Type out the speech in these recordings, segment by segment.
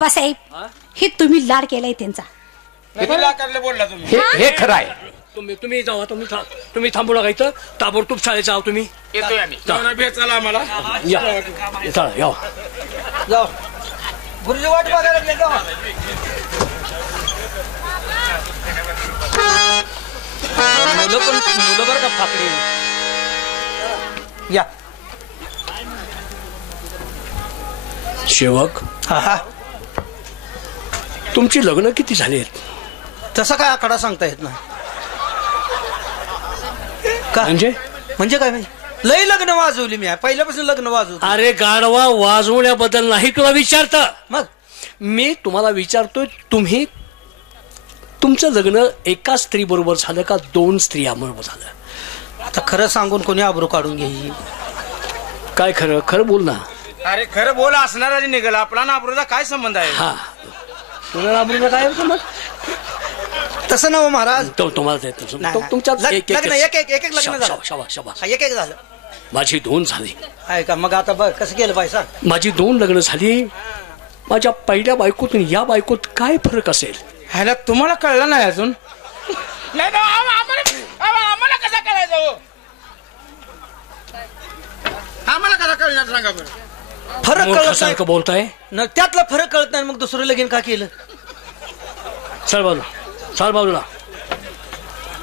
साहेब हे तुम्ही लाड केलाय त्यांचा हे खरं आहे. तुम्ही जावा, तुम्ही थांबू नका इथं. ताबडतोब शाळेत जावा तुम्ही. येतोय आम्ही. चला आम्हाला या चला या जाऊ गुरुजी वाट बघायला गेले जाऊ. मुलं बरं का फाकडे. या सेवक, हा हा तुमची लग्न किती झालेत? तसं काय आकडा सांगता येत ना. का म्हणजे काय लय लग्न वाजवली मी पहिल्यापासून लग्न वाजवतो. अरे गाढवा, वाजवण्याबद्दल नाही तुला विचारत. मग मी तुम्हाला विचारतोय, तुम्ही तुमचं लग्न एका स्त्री बरोबर झालं का दोन स्त्रियांबरोबर झालं? आता खरं सांगून कोणी आबरू काढून घेईल? काय खरं खरं बोल ना. अरे खरं बोल, असणारा निघाल आपला ना आबरूचा काय संबंध आहे? हा, तुला आबरूचा काय संबंध? तसं नव महाराज. तुम्हाला तुमच्यात एक एक लग्न झालं. माझी दोन झाली. आहे का? मग आता बघ कसं केलं पाहिजे. माझी दोन लग्न झाली. माझ्या पहिल्या बायकोतून या बायकोत काय फरक असेल? ह्याला तुम्हाला कळलं नाही अजून? नाही आम्हाला कसा कळायचं? आम्हाला कसा कळणार सांगा बरं. फरक कळत नाही. बोलताय न त्यातला फरक कळत नाही. मग दुसरं लगीन का केलं? चल बाजूला.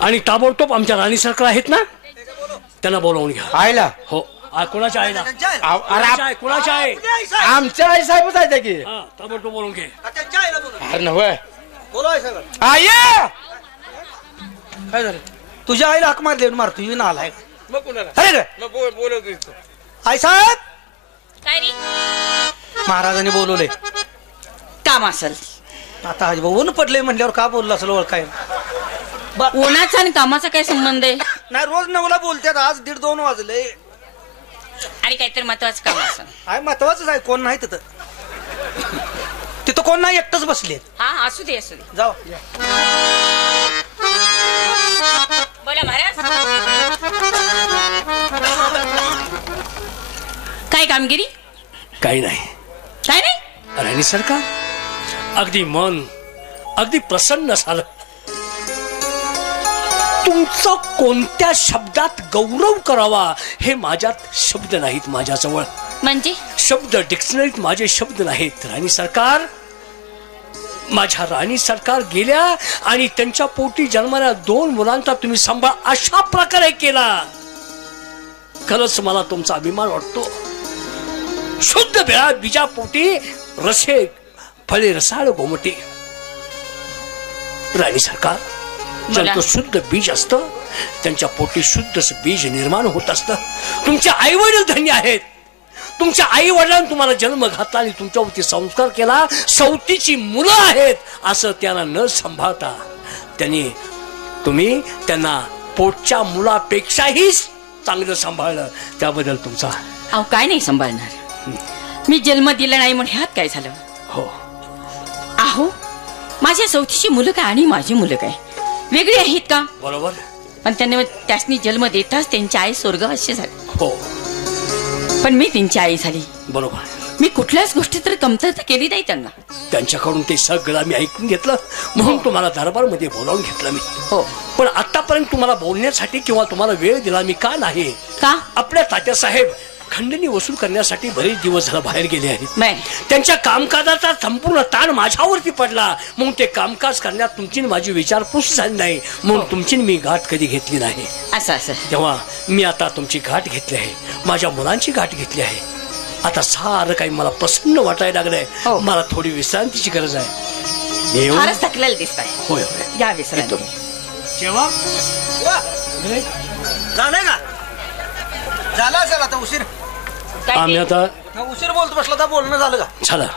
आणि ताबडतोब आमच्या राणी सरकार आहेत ना, त्यांना बोलावून घ्या. आईला? हो. कोणाच्या आईला? कोणाच्या आहे? आमच्या आई साहेबच आहे की. ताबडतोब बोलून घे. अरे नव्हे आई. काय झालं? तुझ्या आईला हाक मारले मारतो येऊन आलाय. मग कुणाला? अरे बोलवतो. आई साहेब, काय रे? महाराजांनी बोलवले. काम असेल. आता ऊन पडले म्हटल्यावर का बोलला असेल? ओळखाय उन्हाचा आणि कामाचा काय संबंध आहे? नाही, रोज 9ला बोलतात. आज 1:30-2 वाजले. आणि काहीतरी महत्वाचं काम असेल. आहे महत्वाचंच आहे. कोण नाही तिथं कोण नाही, एकटंच बसले. हा असू दे जाऊ. बोला महाराज. काय कामगिरी? काही नाही. काय नाही? राणी सरकार, अगदी मन अगदी प्रसन्न झालं. तुमचा कोणत्या शब्दात गौरव करावा हे माझ्यात शब्द नाहीत. माझ्याजवळ म्हणजे शब्द डिक्शनरीत माझे शब्द नाहीत. राणी सरकार, माझ्या राणी सरकार गेल्या आणि त्यांच्या पोटी जन्मणाऱ्या 2 मुलांचा तुम्ही सांभाळ अशा प्रकारे केला. खरंच मला तुमचा अभिमान वाटतो. शुद्ध बेळा बीजा पोटी रसे फळे रसाळ गोमटी. राणी सरकार, ज्यांचं शुद्ध बीज असतं त्यांच्या पोटी शुद्ध बीज निर्माण होत असतं. तुमचे आई वडील धन्य आहेत. तुमच्या आई वडिलांनी तुम्हाला जन्म घातला आणि तुमच्यावरती संस्कार केला. सवतीची मुलं आहेत असं त्यांना न सांभाळता तुम्ही त्यांना पोटच्या मुलापेक्षाही चांगलं सांभाळलं. त्याबद्दल तुमचा. अहो काय नाही सांभाळणार. मी जन्म दिला नाही म्हणून ह्यात काय झालं? हो. अहो माझ्या सवतीची मुलं काय आणि माझी मुलं काय वेगळी आहेत का? बरोबर. पण त्यासनी जन्म देताच त्यांची आई स्वर्गवासी झाली. हो. पण मी त्यांची आई झाली. बरोबर. मी कुठल्याच गोष्टी तर कमतरता केली नाही त्यांना. त्यांच्याकडून ते सगळं मी ऐकून घेतलं म्हणून तुम्हाला दरबारमध्ये बोलावून घेतलं मी. हो. पण आतापर्यंत तुम्हाला बोलण्यासाठी किंवा तुम्हाला वेळ दिला मी का नाही? का? आपल्या तात्यासाहेब खंडणी वसूल करण्यासाठी बरेच दिवस झाला बाहेर गेले आहेत. त्यांच्या कामकाजाचा संपूर्ण ताण माझ्यावरती पडला. म्हणून ते कामकाज करण्यात तुमची माझी विचारपूस झाली नाही. म्हणून तुमची मी गाठ कधी घेतली नाही. असं तेव्हा मी आता तुमची गाठ घेतली आहे. माझ्या मुलांची गाठ घेतली आहे. आता सारं काही मला प्रसन्न वाटायला लागलंय. मला थोडी विश्रांतीची गरज आहे. फारच थकलेलं दिसताय. होय या विश्रांती. जेव्हा झालंय का? झाला असेल आता उशीर. आम्ही आता उशीर बोलतो बसला तर बोलणं झालं का? चला,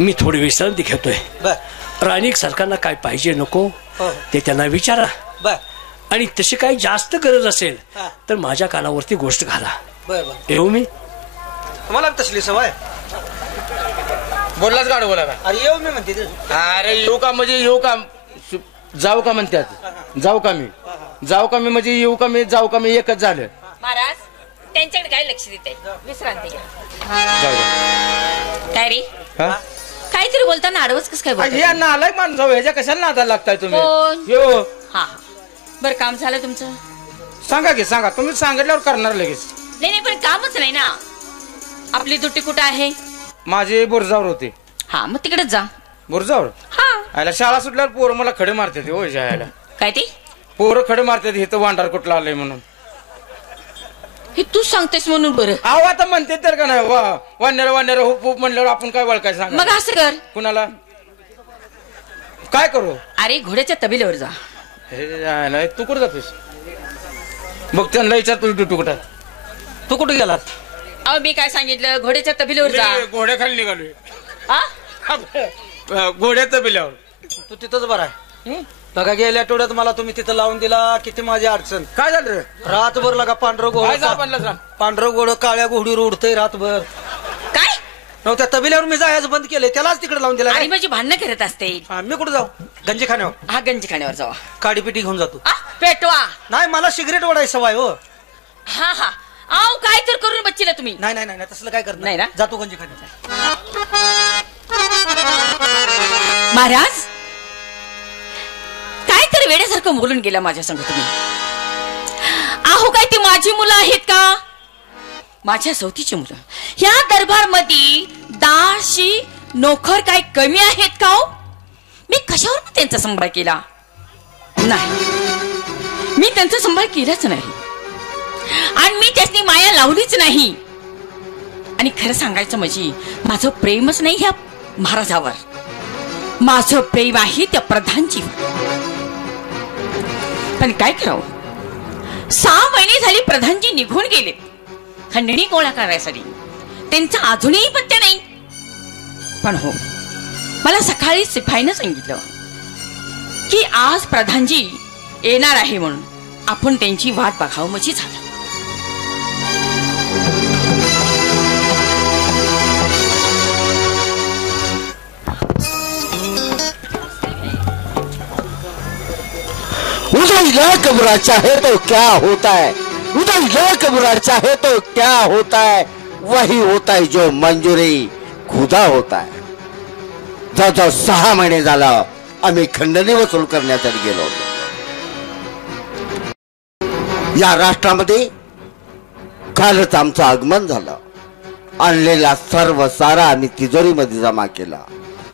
मी थोडी विश्रांती घेतोय. राणी सरकारला काय पाहिजे नको ते त्यांना विचारा. आणि तशी काही जास्त गरज असेल तर माझ्या कानावरती गोष्ट घाला. येऊ मी? तुम्हाला तसली सवय? बोललाच गाड बोला का? अरे येऊ मी म्हणते. अरे येऊ का म्हणजे येऊ का? जाऊ का म्हणतात? जाऊ का मी? जाऊ का मी म्हणजे येऊ का मी? जाऊ का मी? एकच झालं. महाराज त्यांच्याकडे काय लक्ष देत आहे? विश्रांती घ्या. जाऊ. काय रे? काहीतरी बोलताना आडवच कसं काय बोलताय? हे नालायक माणूस हो, ह्याच्या कशाला नादाला लागताय तुम्ही? कोण? यो हा बरं काम झालं तुमचं? सांगा की सांगा, तुम्ही सांगितल्यावर करणार लगेच. नाही पण कामच नाही ना. आपली दुट्टी कुठं आहे? माझे बुरजावर होते. हा मग तिकडेच जा. बुरजावर? हा आयला शाळा सुटल्यावर पोरं मला खडे मारतात हो जायला. काय ते? पोरं खडे मारतात, हे तर वांडार कुठला आलंय म्हणून. हे तू सांगतेस म्हणून बरं. अहो आता म्हणते तर का नाही, वाढणार हुप हुप म्हणल्यावर आपण काय वळखाय सांग. मग असं कर. कुणाला काय करू? अरे घोड्याच्या तबेल्यावर जा. हे नाही, तू कुठं जातोस? बघ त्यांना विचार तुझी तू कुठं. तू कुठे गेलात? अहो मी काय सांगितलं, घोड्याच्या तबेल्यावर जा. घोड्या खाली निघालोय. हा घोड्या तबेल्यावर. तू तिथंच बरं आहे. बघा गेल्या आठवड्यात मला तुम्ही तिथं लावून दिला, किती माझी अडचण. काय झालं रे? रातभर लगा पांढरं काय घोडं, बनला? पांढरं घोडं काळ्या घोडीवर उडतंय रातभर. काय? नव्ह त्या तबेल्यावर मी जायचं बंद केलंय, त्यालाच तिकडे लावून दिला. आणि माझी भांडणं करत असते. मी कुठे जाऊ? गंजी खाण्यावर. हा गंजी खाण्यावर जावा. काडीपिटी घेऊन जातो. पेटवा. नाही मला सिगरेट ओढायची सवय हो. हा हा आव काय तर करून बच्चीला तुम्ही. नाही नाही नाही तसलं काय करत नाही ना? जातो गंजी खाण्यावर. महाराज काय तर वेड्यासारखं बोलून गेला माझ्या संग तुम्ही. आहो काय ती माझी मुलं आहेत का? माझ्या सवतीची मुलं. ह्या दरबार मध्ये दाशी नोकर काय कमी आहेत का? मी कशावर त्यांचा संभाळ केला नाही. मी त्यांचा संभाळ केलाच नाही आणि मी त्यासनी माया लावलीच नाही. आणि खरं सांगायचं म्हणजे माझं प्रेमच नाही ह्या महाराजावर. माझं प्रेम आहे त्या प्रधानजीवर. पण काय करावं, 6 महिने झाली प्रधानजी निघून गेले खंडणी गोळा करायसाठी. त्यांचा अजूनही पत्ता नाही. पण हो मला सकाळी सिपाईनं सांगितलं की आज प्रधानजी येणार आहे म्हणून आपण त्यांची वाट बघावं. म्हणजे झालं. उधर लाख बुरा चाहे तो क्या होता है, उधर लाख बुरा चाहे तो क्या होता है, वही होता है जो मंजुरी खुदा होता है. जवळजवळ 6 महिने झालं आम्ही खंडणी वसूल करण्यासाठी गेलो होतो. या राष्ट्रामध्ये कालच आमचं आगमन झालं. आणलेला सर्व सारा आम्ही तिजोरीमध्ये जमा केला.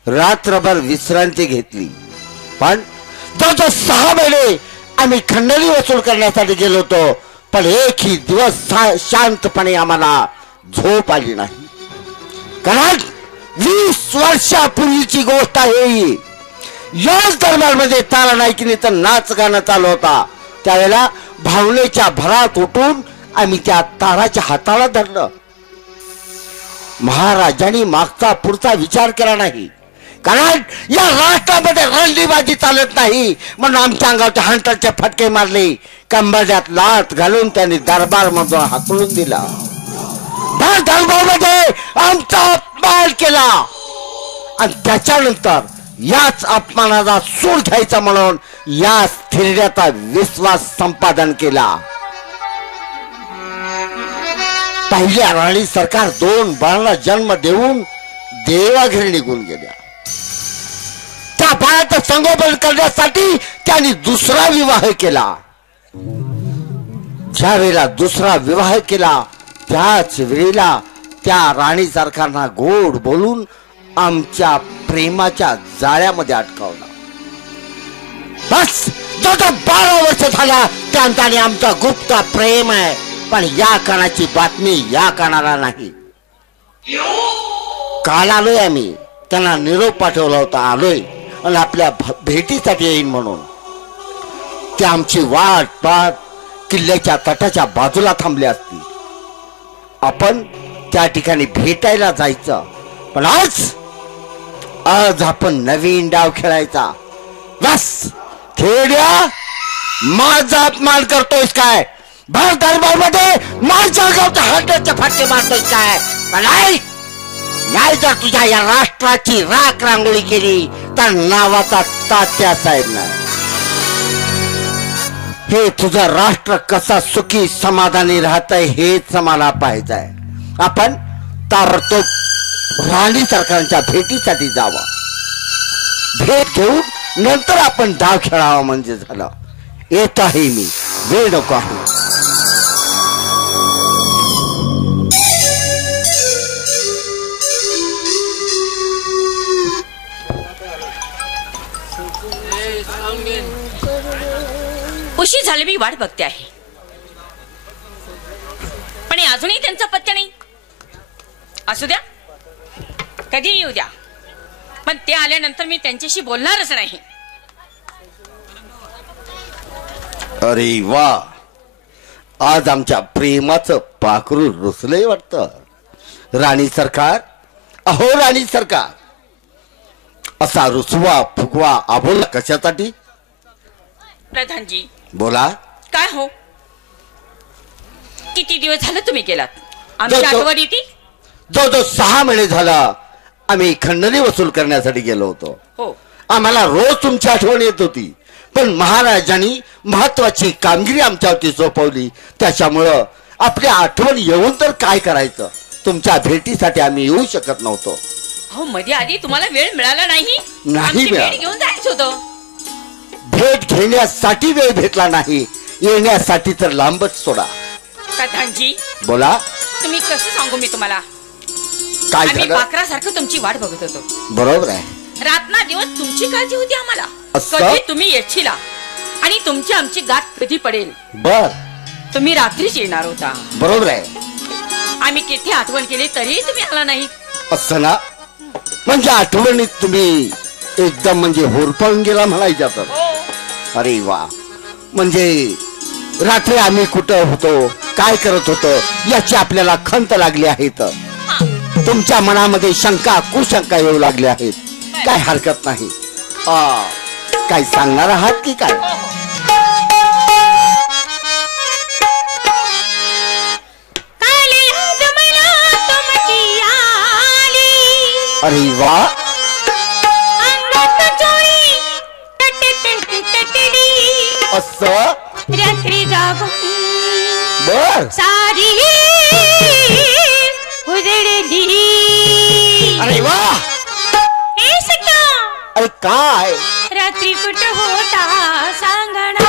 रात्रभर विश्रांती घेतली. पण जवळजवळ 6 महिने आम्ही खंडणी वसूल करण्यासाठी गेलो होतो. पण एकही दिवस शांतपणे आम्हाला झोप आली नाही. कारण 20 वर्षापूर्वीची गोष्ट आहे. याच दरबारमध्ये तारा नायकीने नाच गाणं चालू होता. त्यावेळेला भावनेच्या भरात उठून आम्ही त्या ताराच्या हाताला धरलं. महाराजांनी मागचा पुढचा विचार केला नाही. कारण या राष्ट्रामध्ये रणनीबाजी चालत नाही म्हणून आमच्या अंगावरच्या हंटरचे फटके मारले. कंबरड्यात लात घालून त्यांनी दरबार मधून हाकलून दिला. दरबारमध्ये आमचा अपमान केला आणि त्याच्यानंतर याच अपमानाचा सूड घ्यायचा म्हणून या स्थिरतेचा विश्वास संपादन केला. पहिल्या राणी सरकार 2 बाळांना जन्म देऊन देवाघरी निघून गेल्या. त्या बाळाचं संगोपन करण्यासाठी त्यांनी दुसरा विवाह केला. ज्या वेळेला दुसरा विवाह केला त्याच वेळेला त्या राणी सरकारना गोड बोलून आमच्या प्रेमाच्या जाळ्यामध्ये अटकावला. बस जवळ 12 वर्ष झाला त्यांचा आणि आमचा गुप्त प्रेम आहे. पण या कानाची बातमी या कानाला नाही. काल आलोय आम्ही, त्यांना निरोप पाठवला होता. आलोय आणि आपल्या भेटीसाठी येईन म्हणून. ते आमची वाट पाहत किल्ल्याच्या तटाच्या बाजूला थांबले असतील. आपण त्या ठिकाणी भेटायला जायचं. पण आज आपण नवीन डाव खेळायचा. बस खेड्या माझा अपमान करतोयस काय? भर दरबारमध्ये माझ्या गावच्या हंड्रेडचे फटके मारतोय काय? नाही जर तुझ्या या राष्ट्राची राख रांगोळी केली तर नावाचा तात्या साहेब नाही. हे तुझं राष्ट्र कसा सुखी समाधानी राहतंय हेच मला पाहिजे. आपण ताबडतोब राणी सरकारांच्या भेटीसाठी जावा. भेट घेऊन नंतर आपण डाव खेळावा म्हणजे झालं. येत आहे मी, वेळ नको आहे. उशीर झाले, मी वाट बघते आहे, पण अजूनही त्यांचा पत्ता नाही. असू द्या, कधी येऊ द्या, पण ते आल्यानंतर मी त्यांच्याशी बोलणारच नाही. अरे वा, आज आमच्या प्रेमाचं पाखरू रुसलंय वाटतं. राणी सरकार, अहो राणी सरकार, असा रुसवा फुगवा आबोला कशासाठी? प्रधानजी बोला. काय हो, किती दिवस झालं तुम्ही गेलात? आमच्या आठवण येते. जो 6 महिने झाला आम्ही खंडणी वसूल करण्यासाठी गेलो होतो. हो, आम्हाला रोज तुमची आठवण येत होती, पण महाराजांनी महत्वाची कामगिरी आमच्यावरती सोपवली. त्याच्यामुळं आपल्या आठवण येऊन तर काय करायचं, तुमच्या भेटीसाठी आम्ही येऊ शकत नव्हतो. हो, मध्ये आधी तुम्हाला वेळ मिळाला नाही? नाही मिळाला. भेट घेऊन जायचं होतं. भेट घेण्यासाठी वेळ भेटला नाही, येण्यासाठी तर लांबच सोडा. प्रधानजी बोला. तुम्ही कसं सांगू मी तुम्हाला, काय आम्ही झालं? पाखरासारखं तुमची वाट बघत होतो. बरोबर आहे. रातना दिवस तुमची काळजी होती आम्हाला. असं? कधी तुम्ही येशील आणि तुमची आमची गाठ कधी पडेल. बर, तुम्ही रात्रीच येणार होता. बरोबर आहे. आम्ही किती आठवण केली तरी तुम्ही आला नाही. असं ना, म्हणजे आठवणीत तुम्ही एकदम म्हणजे होरपळून गेला म्हणायचं तर. अरे वा, म्हणजे रात्री आम्ही कुठं होतो, काय करत होतो याची आपल्याला खंत लागली आहे. तर तुमच्या मनामध्ये शंका कुशंका येऊ लागल्या आहेत. काय हरकत नाही. काय सांगणार आहात की काय? अरे वा, असं रात्री जागून बर. सारी उजळली. अरे वा, हे सगळं अरे काय रात्री कुठं होता सांगणा.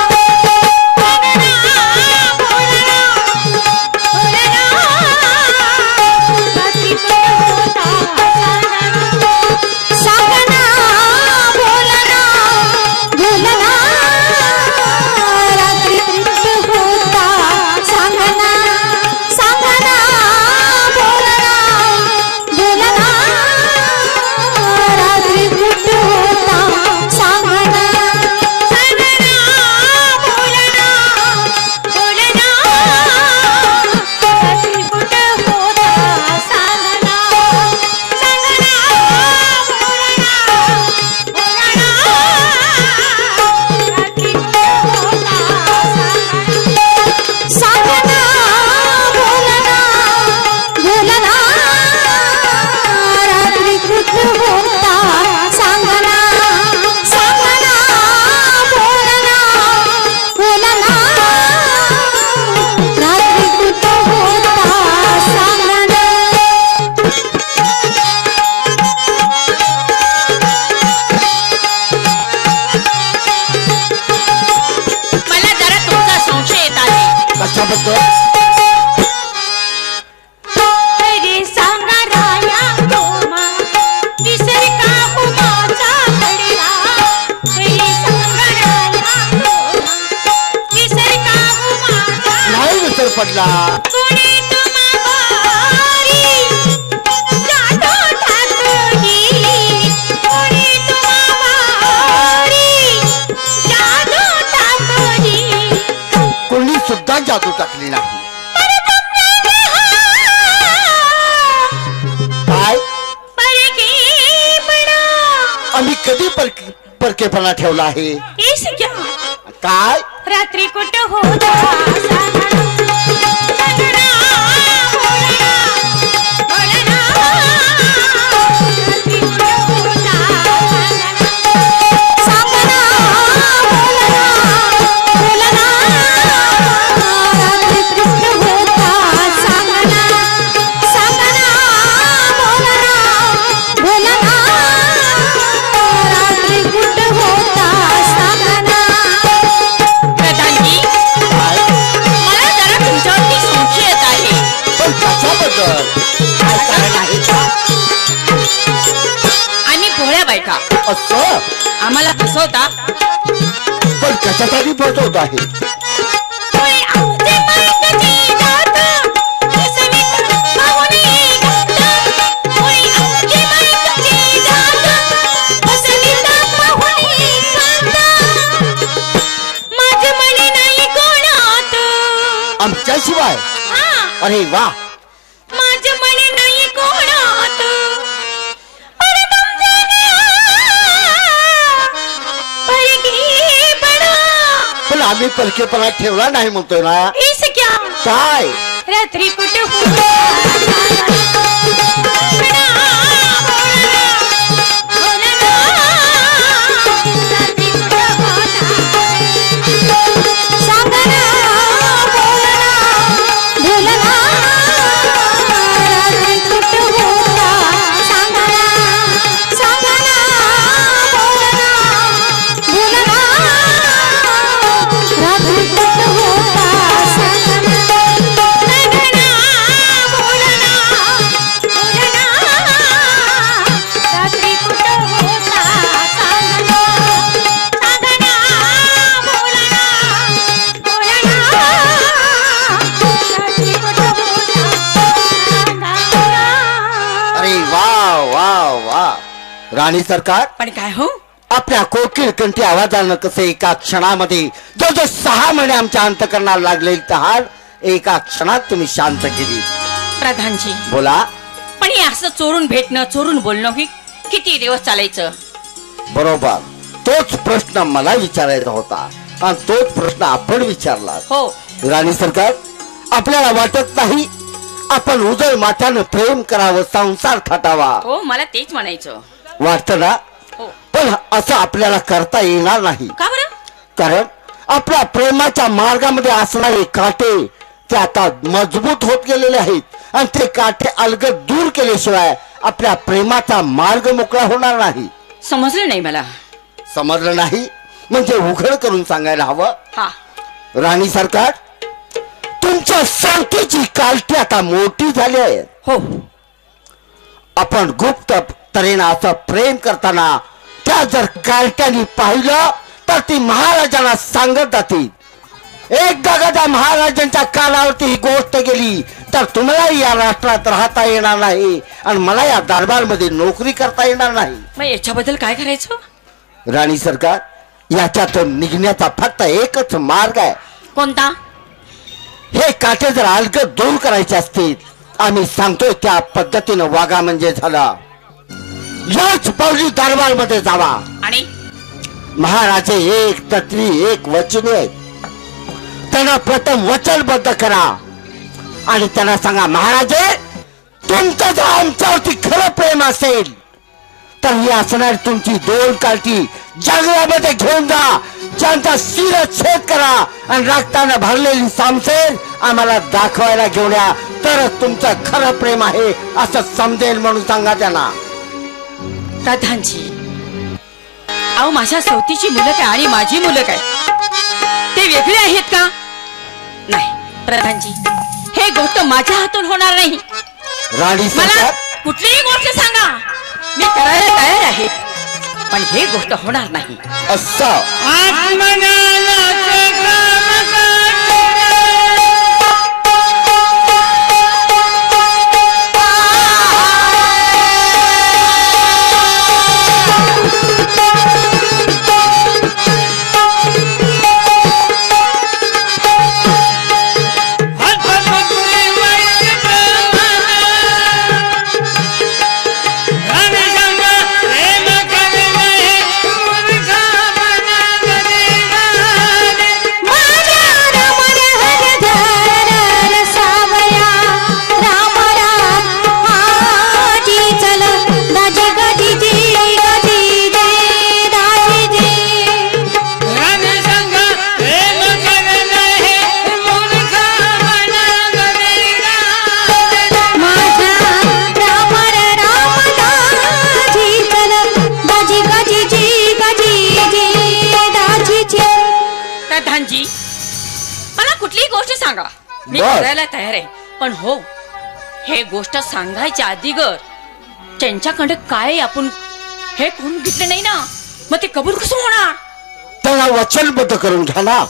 पडला. कोणी सुद्धा जादू टाकली नाही. काय आम्ही कधी परकेपणा ठेवला आहे? काय रात्री कुठं होता बायका असं आम्हाला फसवता. पण कशासाठी फसवत आहे? होय आमचे मायकाची जात फसविता पाहुणे घात. होय आमचे मायकाची जात फसविता पाहुणे घात. माझे मने नाही कोणात. आमच्याशिवाय? हा अरे वा, माझे मने नाही कोणात. अरे तुमचे परगी बडा. पण आम्ही परकेपणा ठेवला नाही म्हणतोय ना. इस क्या काय? रात्री कुठं होता राणी सरकार, पण काय हो आपल्या कोकिळ कंठी आवाजानं कसं एका क्षणामध्ये जो 6 महिने आमच्या अंतकरणाला लागलेली तहार एका क्षणात तुम्ही शांत केली. प्रधानजी बोला. पण हे असं चोरून भेटणं चोरून बोलणं ही किती दिवस चालायचं? बरोबर, तोच प्रश्न मला विचारायचा होता आणि तोच प्रश्न आपण विचारला. हो राणी सरकार, आपल्याला वाटत नाही आपण उजळ माथ्यानं प्रेम करावं, संसार थाटावा? हो मला तेच म्हणायचं. वाटतं ना? हो. पण असं आपल्याला करता येणार नाही. का बरं? कारण आपल्या प्रेमाच्या मार्गामध्ये असणारे काटे ते आता मजबूत होत गेलेले आहेत आणि ते काटे अलगद दूर केल्याशिवाय आपल्या प्रेमाचा मार्ग मोकळा होणार नाही. समजलं नाही मला. समजलं नाही म्हणजे उघड करून सांगायला हवं. हा राणी सरकार, तुमच्या सांगतेची कालटी आता मोठी झाली आहे. हो आपण गुप्त तऱ्हेनं असं प्रेम करताना त्या जर कार्ट्यानी पाहिलं तर ती महाराजांना सांगत जातील. एकदा का त्या महाराजांच्या कानावरती ही गोष्ट गेली तर तुम्हाला या राष्ट्रात राहता येणार नाही आणि मला या दरबारमध्ये नोकरी करता येणार नाही. मग याच्याबद्दल काय करायचं? राणी सरकार, याच्यातून निघण्याचा फक्त एकच मार्ग आहे. कोणता? हे काटे जर अलगद दूर करायचे असतील, आम्ही सांगतोय त्या पद्धतीनं वागा म्हणजे झाला. याच पावली दरबार मध्ये जावा आणि महाराजे एक तत्वी एक वचने आहेत. त्यांना प्रथम वचनबद्ध करा आणि त्यांना सांगा, महाराजे तुमचं जर आमच्यावरती खरं प्रेम असेल तर ही असणारी तुमची 2 काठी जंगलामध्ये घेऊन जा, ज्यांचा शिरच्छेद करा आणि रक्तानं भरलेली सामसेल आम्हाला दाखवायला घेऊन या, तरच तुमचं खरं प्रेम आहे असं समजेल म्हणून सांगा त्यांना. प्रधानजी, अहो माझ्या सवतीची मुलं काय आणि माझी मुलं काय ते वेगळे आहेत का? नाही प्रधानजी, हे गोष्ट माझ्या हातून होणार नाही. राणी मला सरकार, कुठलीही गोष्ट सांगा, मी करायला तयार आहे, पण हे गोष्ट होणार नाही. असं प्रधानजी, मला कुठलीही गोष्ट सांगा, मी बर. करायला तयार आहे, पण हो हे गोष्ट सांगायच्या अगोदर त्यांच्याकडे काय आपण हे कोण घेतलं नाही ना, मग ते कबूल कसं होणार? त्यांना वचनबद्ध करून घ्या ना,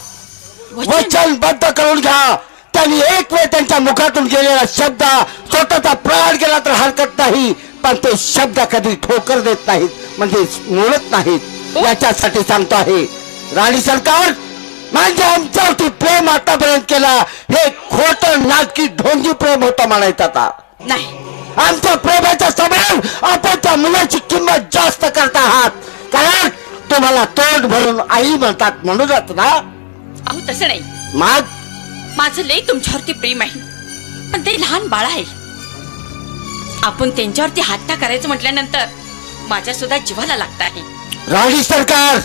वचनबद्ध करून घ्या. त्यांनी एक वेळ त्यांच्या मुखातून गेलेला शब्द स्वतःचा प्राण गेला तर हरकत नाही, पण ते शब्द कधी ठोकर देत नाहीत, म्हणजे मोडत नाहीत. याच्यासाठी सांगतो आहे, राणी सरकार म्हणजे आमच्यावरती प्रेम आतापर्यंत केला हे खोटं नाटकी ढोंगी प्रेम होतं म्हणायचं. आता नाही, आमच्या प्रेमाच्या समोर आपण त्या मुलाची किंमत जास्त करत आहात, कारण तुम्हाला तोंड भरून आई म्हणतात म्हणूनच ना. अहो तसं नाही, मग माझं लय तुमच्यावरती प्रेम आहे, पण ते लहान बाळ आहे. आपण त्यांच्यावरती हत्या करायचं म्हटल्यानंतर माझ्या सुद्धा जीवाला लागत आहे. राणी सरकार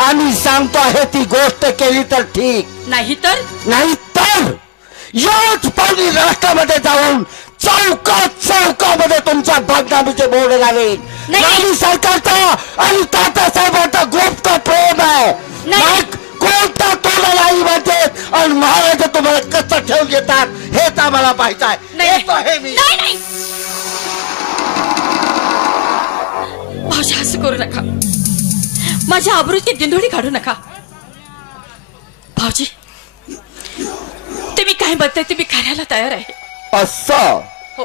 आम्ही सांगतो आहे ती गोष्ट केली तर ठीक, नाही तर याच पाणी राष्ट्रामध्ये जाऊन चौकामध्ये तुमच्या बदनामीचे बोर्ड लावेल. राणी सरकारचा आणि तात्यासाहेबांचा गुप्त प्रेम आहे. मग कोणता तोंडाला आई म्हणते आणि महाराज तुम्हाला कसं ठेवून घेतात हेच आम्हाला पाहिजे आहे. नाही भाऊजी, असं करू नका, माझ्या आबरूची दिंडोळी काढू नका. भाऊजी तुम्ही काय म्हणताय ते मी करायला तयार आहे. असं हो,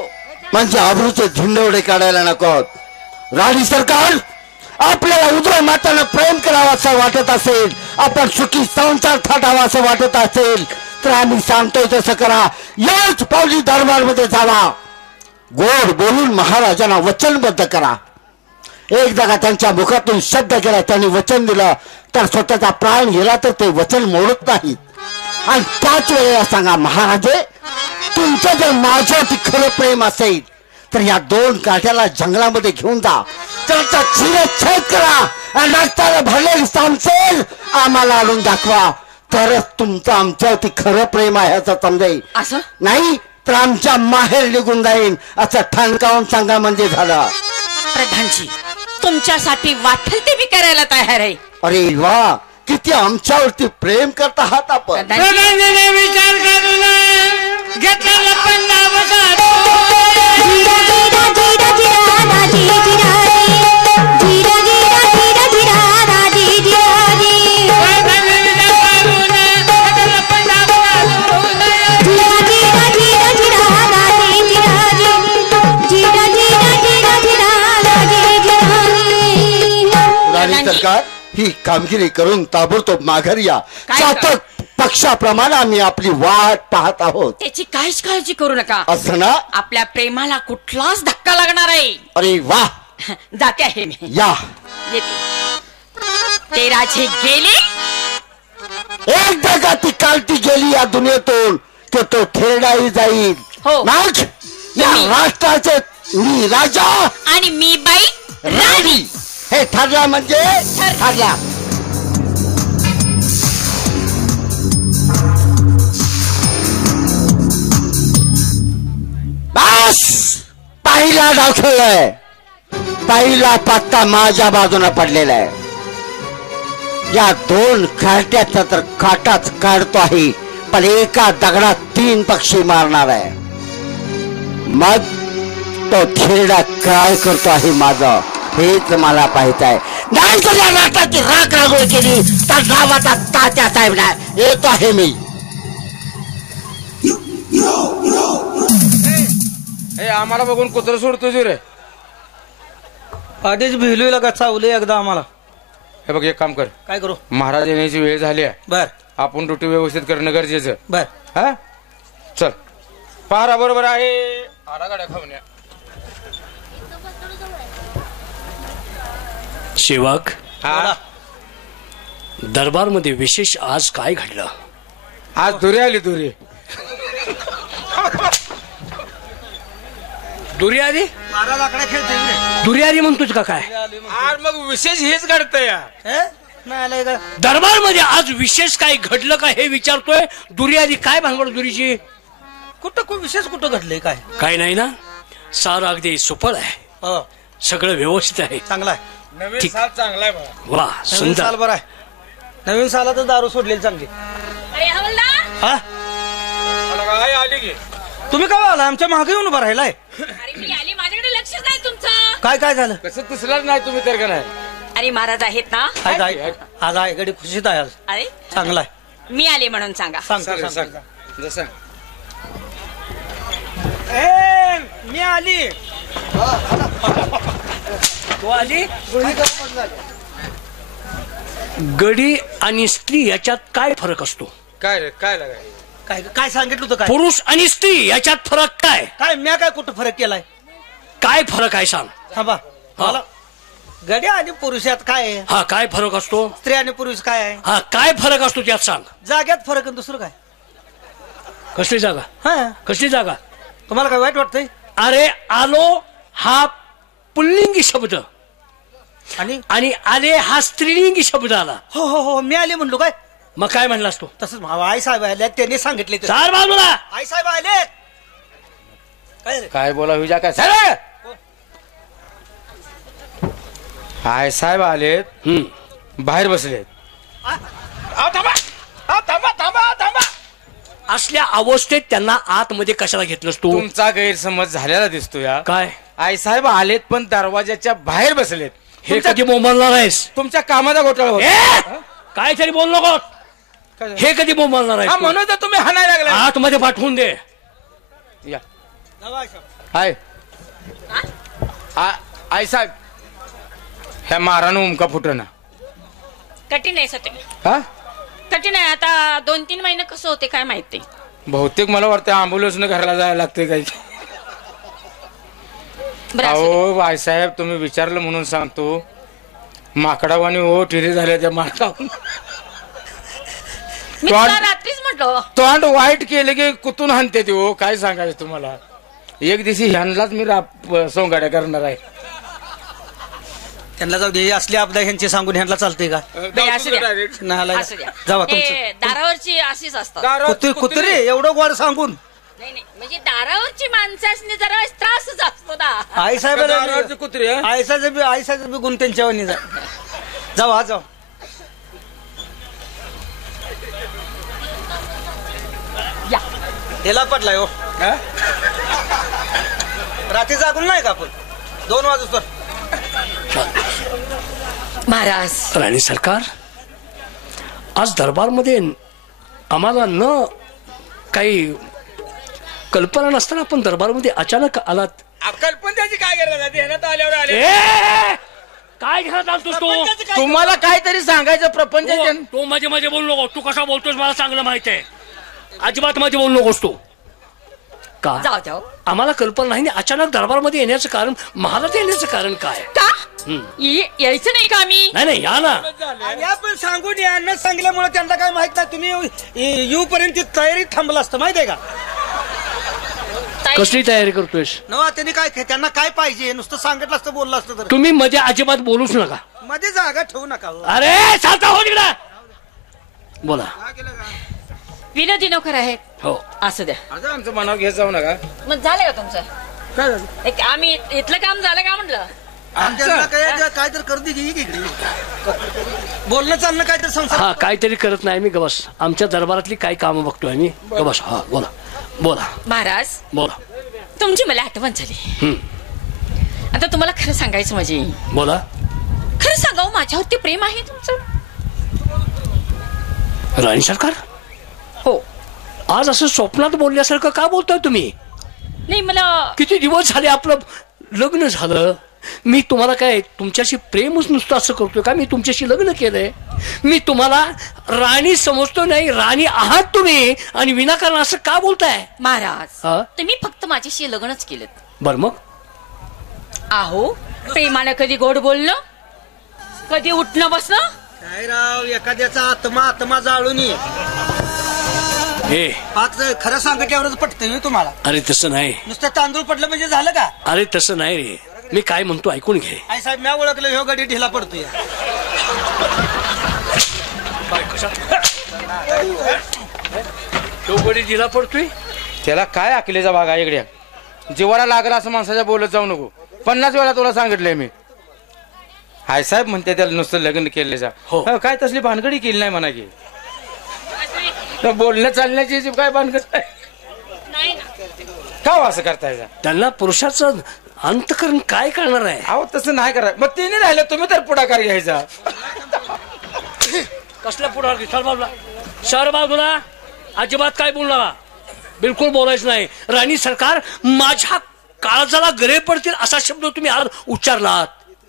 म्हणजे आबरूचे झिंडवडे काढायला नको. राणी सरकार आपल्याला उजव्या मातानं प्रेम करावं असं वाटत असेल, आपण सुखी संसार थाटावा असं वाटत असेल तर आम्ही सांगतोय तसं करा. याच पावली दरबारमध्ये जावा, गोड बोलून महाराजांना वचनबद्ध करा. एक जागा त्यांच्या मुखातून शब्द केला, त्यांनी वचन दिलं तर स्वतःचा प्राण गेला तर ते वचन मोडत नाहीत. आणि त्याच वेळेला सांगा, महाराजे तुमचं जर माझ्यावरती खरं प्रेम असेल तर या दोन काठ्याला जंगलामध्ये घेऊन जा, त्यांचा शिरच्छेद करा आणि रक्ताला भरलेली सांसेल आम्हाला आणून दाखवा, तरच तुमचं आमच्यावरती खरं प्रेम आहे असं समजेल. असं नाही तर आमच्या माहेर निघून जाईन असं ठणकावून सांगा म्हणजे झालं. प्रधानजी तुमच्यासाठी वाटेल ते मी करायला तयार आहे. अरे वा, किती आमच्यावरती प्रेम करत आहात आपण. प्रधानजी विचार करून घेतला पण सरकार ही कामगिरी करून ताबडतोब माघारी या. चातक पक्षाप्रमाणे आम्ही आपली वाट पाहत आहोत. त्याची काहीच काळजी करू नका. असं ना, आपल्या प्रेमाला कुठलाच धक्का लागणार आहे. अरे वा, जाते आहे मी. या येते. ते राजे गेले, एक जगा ती कालती गेली या दुनियेतून की तो थेरडाही जाईल. हो. मग या राष्ट्राचे मी राजा आणि मी बाई राणी. हे ठरला म्हणजे ठरला. बस पहिला डाव खेळलाय, पहिला पत्ता माझ्या बाजूने पडलेला आहे. या दोन कार्ट्याचा तर काटाच काढतो आहे, पण एका दगडात 3 पक्षी मारणार आहे. मग तो थेरडा काय करतो आहे माझं हेच मला पाहिजे आहे. नाही तर या राष्ट्राची राख रागोळ केली तर गावाचा तात्या साहेब नाही येतो आहे मी. आम्हाला बघून कुत्र सोडतो रे. आधीच भिलूला का चावले एकदा आम्हाला. हे बघ एक काम कर, काय करू? महाराज येण्याची वेळ झाली आहे. बर आपण ड्युटी व्यवस्थित करणं गरजेचं. बर हा चल, पहारा बरोबर आहे. आडा गाड्या खाऊन सेवक, हा दरबारमध्ये विशेष आज काय घडलं? आज दुरी आली. दुरी दुर्यादी दुर्यादी म्हणतोच का काय? आज मग विशेष हेच घडतंय. दरबारमध्ये आज विशेष काय घडलं का हे विचारतोय. दुर्यादी काय भानगड दुरीची? कुठं विशेष कुठं घडलंय? काय काय नाही ना, सारं अगदी सुफळ आहे, सगळं व्यवस्थित आहे. चांगला आहे. नवीन साल चांगला आहे. वा नवीन सुंदर. साल बरं आहे. नवीन सालात दारू सोडलेली चांगली. हा आली की तुम्ही काय आला? आमच्या मागे येऊन उभा राहिलाय. अरे मी आली, माझ्याकडे लक्ष नाही तुमचं. काय काय झालं कसं दिसलाच नाही तुम्ही तर का नाही अरे महाराज आहेत ना? आज आहे आज आहे गडी खुशीत आहे आज अरे चांगला आहे मी आले म्हणून सांगा. सांगतो सांग जसं मी आली तू आली. गडी आणि स्त्री याच्यात काय फरक असतो? काय रे काय लागाय काय काय सांगितलं होतं काय पुरुष आणि स्त्री याच्यात फरक काय? काय म्या काय कुठं फरक केलाय काय फरक आहे सांग. थांबा मला गड्या आणि पुरुषात काय आहे हा काय फरक असतो? स्त्री आणि पुरुष काय आहे हा काय फरक असतो त्यात सांग. जाग्यात फरक आहे दुसरं काय कसली जागा? हा कसली जागा? तुम्हाला काय वाईट वाटतंय अरे आलो हा पुल्लिंगी शब्द आणि आणि आले हा स्त्रीलिंगी शब्द आला. हो हो हो मी आले म्हणलो काय मग काय म्हणलास तू? तसंच आई साहेब आले त्यांनी सांगितले ते. चार बाजूला आई साहेब आले काय रे? काय बोला विजा काय सर हाय साहेब आलेत बाहेर बसलेत. असल्या अवस्थेत त्यांना आतमध्ये कशाला घेतलंस तू? तुमचा गैरसमज झालेला दिसतो या काय आई साहेब आलेत पण दरवाजाच्या बाहेर बसलेत. हे कधी बोंबलणार आहेस? तुमच्या कामाचा घोटाळा होता. ए! काय तरी बोल नको. हे कधी बोंबलणार हा आहेस? म्हणून तर तुम्ही हाणायला लागला. आतमध्ये पाठवून दे. या जावा आई साहेब. हाय आई साहेब ह्या मारानं उमका फुटना. कठीण आहे सत्य, हा कठीण आहे. आता 2-3 महिने कसं होते काय माहिती. बहुतेक मला वाटतं अँब्युलन्सनं घराला जायला लागते काही. बरं असू दे. अहो आई साहेब तुम्ही विचारलं म्हणून सांगतो माकडावानी हो टिरे झाल्या त्या माकडा मी तुला रात्रीच म्हटलं. तोंड वाईट केलं की कुतून हाणते ते हो. काय सांगायचं तुम्हाला. एक दिवशी ह्यांनाच मी सोंगाड्या करणार आहे. त्यांना जाऊ दे असली आपदा ह्यांची सांगून ह्यांना चालतंय का बरं, असू द्या. नाही असू द्या. जावा हे तुमचं दारावरची अशीच असतात. कुत्रे एवढं गोड सांगून नाही नाही म्हणजे दारावरची माणसं असणे जरा त्रासच असतो ना. आई साहेब कुत्रे आई साहेब गुण त्यांच्यावर जा जावा जाऊ या त्याला पडलाय हो रात्री जागून नाही का आपण 2 वाजता महाराज. राणी सरकार आज दरबारमध्ये आम्हाला न काही कल्पना नसताना आपण दरबारमध्ये अचानक आलात. कल्पना त्याची काय गरज ध्यानात आल्यावर आले. ए! काय घेत आलतोस तू? तुम्हाला काहीतरी सांगायचं प्रपंच तू मध्ये मध्ये बोलू नको. तू कसा बोलतोस मला चांगलं माहित आहे. अजिबात मध्ये बोलू नकोस तू. का जाऊ द्या. आम्हाला कल्पना नाही. अचानक दरबारमध्ये येण्याचं कारण महाराज येण्याचं कारण काय? का यायचं नाही का आम्ही? नाही नाही या ना. पण सांगून यांना सांगितल्यामुळे त्यांना काय माहित नाही. तुम्ही येऊपर्यंत तयारी थांबला असतं माहित आहे का. कसली तयारी करतोयस? नवा त्यांनी काय त्यांना काय पाहिजे नुसतं सांगितलं असतं बोललं असतं तर तुम्ही मध्ये अजिबात बोलूच नका. मध्ये जागा ठेवू नका हो. अरे चालता हो तिकडे. बोला. विनोदी नोकर आहेत. हो असू द्या. आमचं मनावर घेत जाऊ नका. मग झालं का तुमचं? काय झालं आम्ही इथलं काम झालं का म्हटलं. काय तर करते की इकडे बोलणं चालणं काय तर संसार हा काहीतरी करत नाही मी. गबस आमच्या दरबारातली काय कामं बघतोय मी. गबस. हा बोला बोला महाराज बोला. तुमची मला आठवण झाली. आता तुम्हाला खरं सांगायचं म्हणजे बोला. खरं सांगावं माझ्यावरती प्रेम आहे तुमचं? राणी सरकार हो. आज असं स्वप्नात बोलल्यासारखं का बोलतोय तुम्ही? नाही मला किती दिवस झाले आपलं लग्न झालं. मी तुम्हाला काय तुमच्याशी प्रेमच नुसतं असं करतोय का? मी तुमच्याशी लग्न केलंय. मी तुम्हाला राणी समजतो नाही. राणी आहात तुम्ही आणि विनाकारण असं का बोलताय? महाराज हा? तुम्ही फक्त माझ्याशी लग्नच केलं. बर मग आहो प्रेमानं कधी गोड बोलणं, कधी उठणं बसणं. काय राव एखाद्याचा आत्मा जाळून हे पाच खरं सांगितल्यावरच पटतं मी तुम्हाला. अरे तसं नाही. नुसतं तांदूळ पडलं म्हणजे झालं का? अरे तसं नाही रे. मी काय म्हणतो ऐकून घे. आई साहेब मी ओळखलं ह्यो गडी ढिला पडतोय. तो गडी दिला पडतोय. त्याला काय आखलेचा भाग आहे इकड्या. जीवाला लागला असं माणसाच्या बोलत जाऊ नको. 50 वेळा तुला सांगितलंय मी. हाय साहेब म्हणते त्याला नुसतं लग्न केले जा. हो. काय तसली भानगडी केली नाही म्हणा की. बोलणं चालण्याची काय भानगड नाही ना. का असं करताय? त्यांना पुरुषाचं अंतकरण काय करणार आहे? अहो तसं नाही करा. मग तिने राहिलं, तुम्ही तर पुढाकार घ्यायचा. कसल्या पुढाकार? सर बाजूला अजिबात काय बोलणार, बिलकुल बोलायचं नाही. राणी सरकार, माझ्या काळजाला गरे पडतील असा शब्द तुम्ही आज उच्चारलात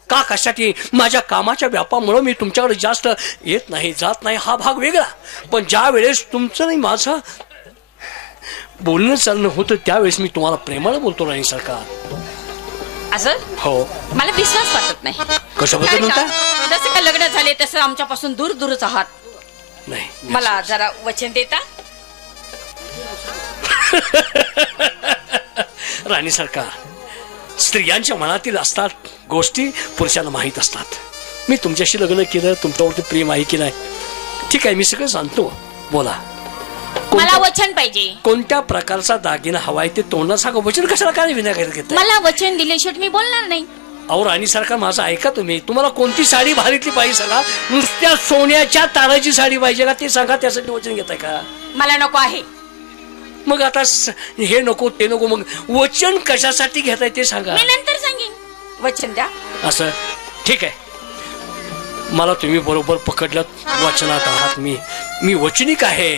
का? कशासाठी? माझ्या कामाच्या व्यापामुळे मी तुमच्याकडे जास्त येत नाही, जात नाही, हा भाग वेगळा. पण ज्या वेळेस तुमचं नाही माझं बोलणं चालणं होतं त्यावेळेस मी तुम्हाला प्रेमानं बोलतो राणी सरकार. असं हो. मला विश्वास वाटत नाही. कशाबद्दल म्हणता? जसं का लग्न झाले तसं आमच्यापासून दूर दूरच आहात. नाही, मला जरा वचन देता? राणी सरकार, स्त्रियांच्या मनातील असतात गोष्टी पुरुषांना माहीत असतात. मी तुमच्याशी लग्न केलं, तुमच्यावरती प्रेम आहे की नाही, ठीक आहे, मी सगळं जाणतो. बोला, मला वचन पाहिजे. कोणत्या प्रकारचा दागिना हवाय ते तोंडात सांगा. वचन कशाला काय विनाकारण घेत? मला वचन दिल्याशिवाय मी बोलणार नाही. अहो राणी सरकार, माझं ऐका तुम्ही. तुम्हाला कोणती साडी भारीतली पाहिजे सांगा. नुसत्या सोन्याच्या ताराची साडी पाहिजे का ते सांगा, त्यासाठी वचन घेताय का? मला नको आहे. मग आता हे नको ते नको, मग वचन कशासाठी घेताय ते सांगा. मी नंतर सांगेन. वचन द्या. असं ठीक आहे, मला तुम्ही बरोबर पकडलं. वचनात आहात. मी वचनिक आहे.